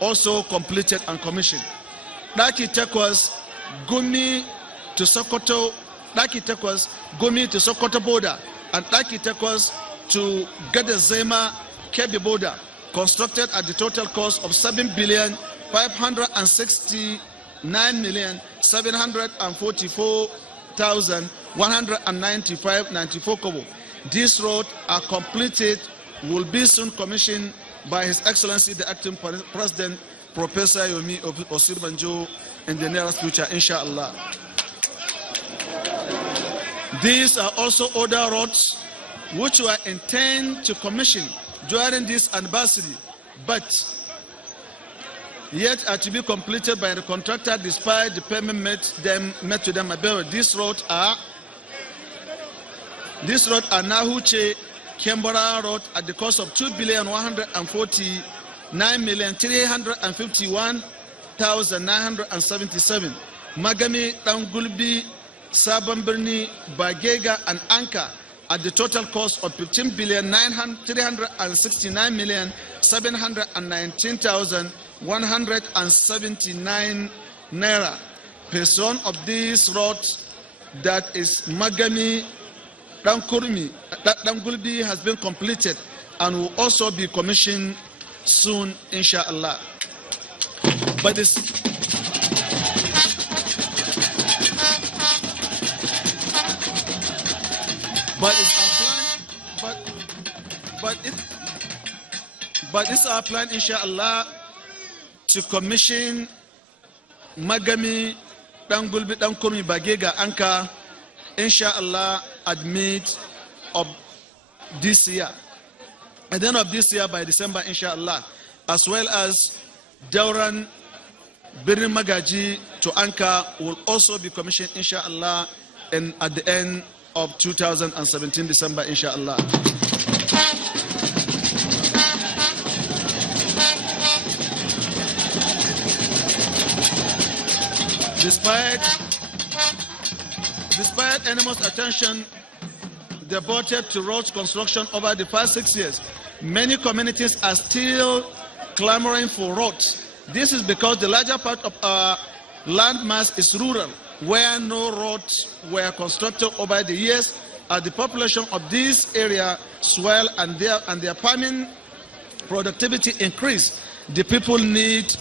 also completed and commissioned. Daki Tekwas, Gumi to Sokoto, Daki Tekwas, Gumi to Sokoto border, and Daki Tekwas to Gadezema Kebbi border, constructed at the total cost of 7,569,744,195.94 kobo. These roads are completed, will be soon commissioned by His Excellency the Acting President, Professor Yomi Osibanjo, in the nearest future, inshallah. These are also other roads which were intended to commission during this anniversary, but yet are to be completed by the contractor despite the payment made to them. These roads are Nahuche Kembara Road at the cost of 2,149,351,977. Magami, Tangulbi, Sabambirni, Bagega, and Anka at the total cost of 15,369,719,179 naira. Person of these roads, that is Magami, Dangulbi, has been completed and will also be commissioned soon, inshallah. But it's our plan, inshallah, to commission Magami, Dangulbi, Dangkurmi, Bagega, Anka, inshallah, at mid of this year. At the end of this year, by December, inshallah, as well as Dauran, Birin Magaji to Anka will also be commissioned, inshallah, and at the end of 2017, December, inshallah. Despite enormous attention devoted to roads construction over the past 6 years, many communities are still clamoring for roads. This is because the larger part of our landmass is rural, where no roads were constructed over the years. As the population of this area swell and their farming productivity increase, the people need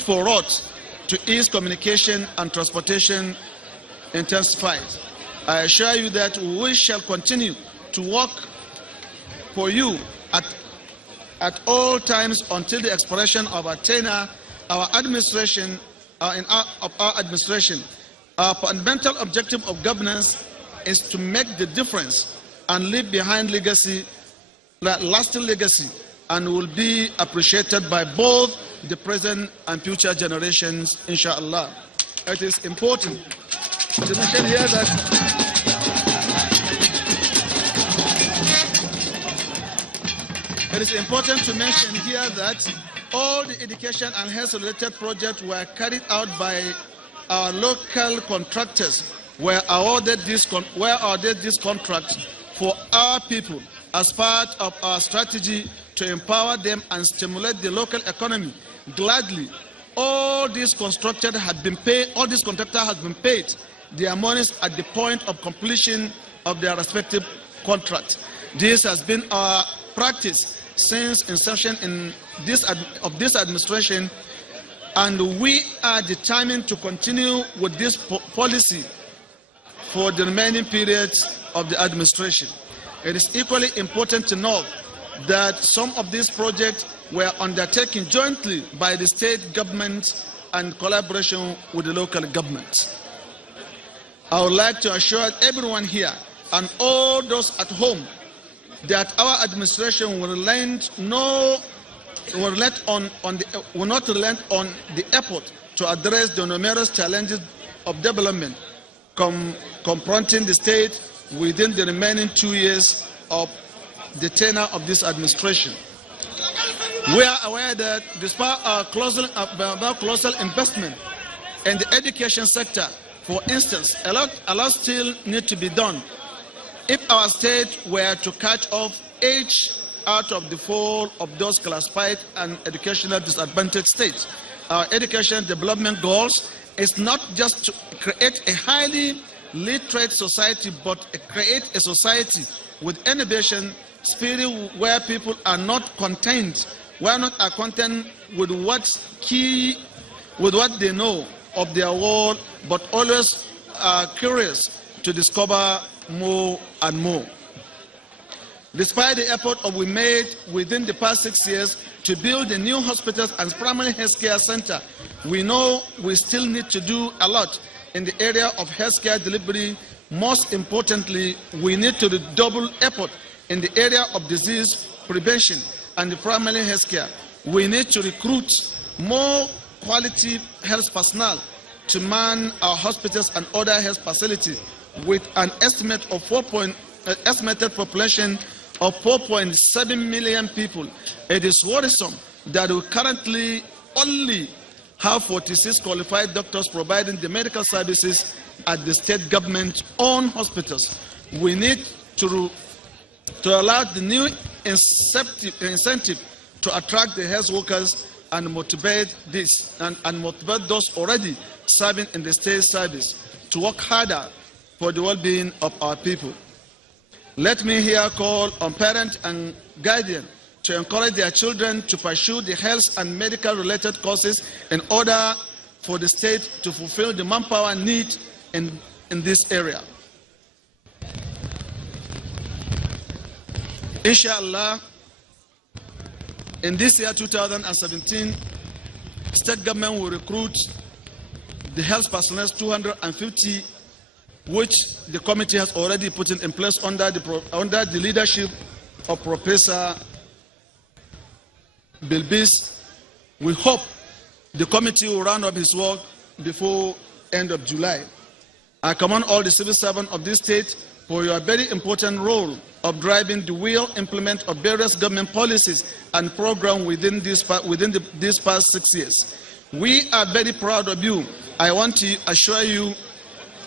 for roads to ease communication and transportation intensifies. I assure you that we shall continue to work for you at all times until the expiration of our tenure, our administration. Our fundamental objective of governance is to make the difference and leave behind lasting legacy, and will be appreciated by both the present and future generations, inshallah. It is important to mention here that all the education and health related projects were carried out by our local contractors, were awarded this contract for our people as part of our strategy to empower them and stimulate the local economy. Gladly, all these contractors have been paid their monies at the point of completion of their respective contracts. This has been our practice since inception of this administration, and we are determined to continue with this policy for the remaining periods of the administration. It is equally important to note that some of these projects were undertaken jointly by the state government and collaboration with the local government. I would like to assure everyone here and all those at home that our administration will not relent on the effort to address the numerous challenges of development confronting the state within the remaining 2 years of the tenure of this administration. We are aware that despite our colossal investment in the education sector, for instance, a lot still need to be done. If our state were to catch up age out of the fall of those classified and educational disadvantaged states. Our education development goals is not just to create a highly literate society, but create a society with innovation spirit where people are not content, with what they know of their world, but always are curious to discover more and more. Despite the effort we made within the past 6 years to build the new hospitals and primary health care center, we know we still need to do a lot in the area of healthcare delivery. Most importantly, we need to redouble effort in the area of disease prevention and the primary health care. We need to recruit more quality health personnel to man our hospitals and other health facilities with an estimated population of 4.7 million people. It is worrisome that we currently only have 46 qualified doctors providing the medical services at the state government-owned hospitals. We need to allow the new incentive to attract the health workers and motivate and motivate those already serving in the state service to work harder for the well-being of our people. Let me here call on parents and guardians to encourage their children to pursue the health and medical related courses in order for the state to fulfill the manpower need in this area. Inshallah, in this year 2017, state government will recruit the health personnel 250, which the committee has already put in place under the leadership of Professor Bilbis. We hope the committee will round up his work before end of July. I commend all the civil servants of this state for your very important role of driving the real implement of various government policies and programs within these past 6 years. We are very proud of you. I want to assure you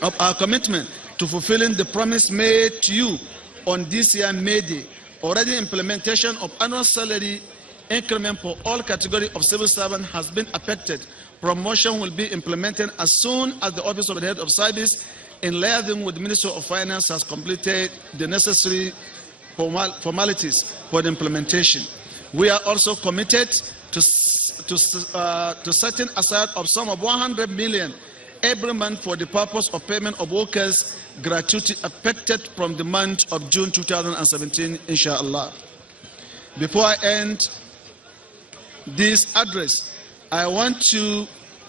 of our commitment to fulfilling the promise made to you on this year May Day. Already implementation of annual salary increment for all categories of civil servants has been effected. Promotion will be implemented as soon as the Office of the Head of Service, in liaison with the Ministry of Finance, has completed the necessary formalities for the implementation. We are also committed to setting aside of sum of 100 million every month for the purpose of payment of workers' gratuity affected from the month of June 2017, inshallah. Before I end this address, I want to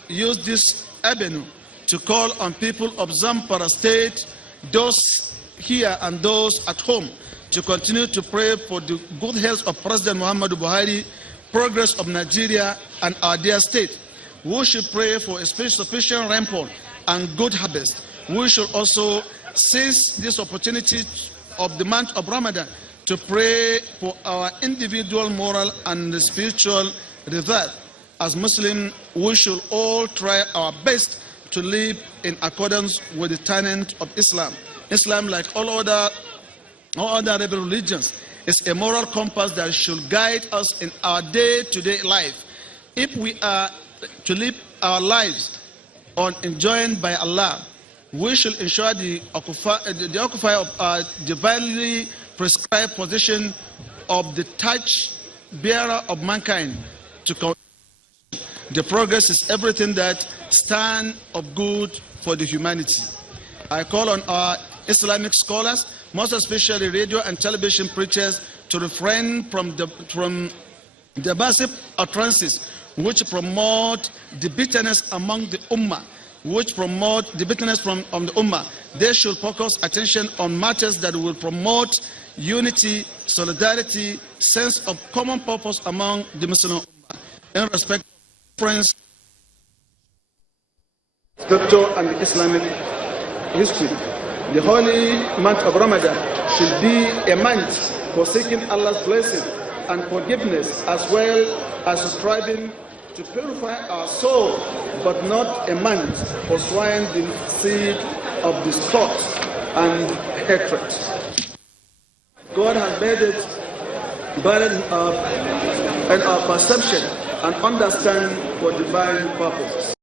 use this avenue to call on people of Zamfara state, those here and those at home, to continue to pray for the good health of President Muhammadu Buhari, progress of Nigeria and our dear state. We should pray for a sufficient rainfall and good harvest. We should also seize this opportunity of the month of Ramadan to pray for our individual moral and spiritual result. As Muslims, we should all try our best to live in accordance with the tenet of Islam. Islam, like all other religions, is a moral compass that should guide us in our day-to-day life. If we are to live our lives enjoined by Allah, we should ensure the occupier of our divinely prescribed position of the touch bearer of mankind to the progress is everything that stands of good for the humanity. I call on our Islamic scholars, most especially radio and television preachers, to refrain from the massive utterances which promote the bitterness among the Ummah, from the Ummah. They should focus attention on matters that will promote unity, solidarity, sense of common purpose among the Muslim Ummah. In respect of friends, scripture and the Islamic history, the holy month of Ramadan should be a month for seeking Allah's blessing and forgiveness, as well as striving to purify our soul, but not a month for sowing the seed of discord and hatred. God has made it balance in our perception and understanding for divine purposes.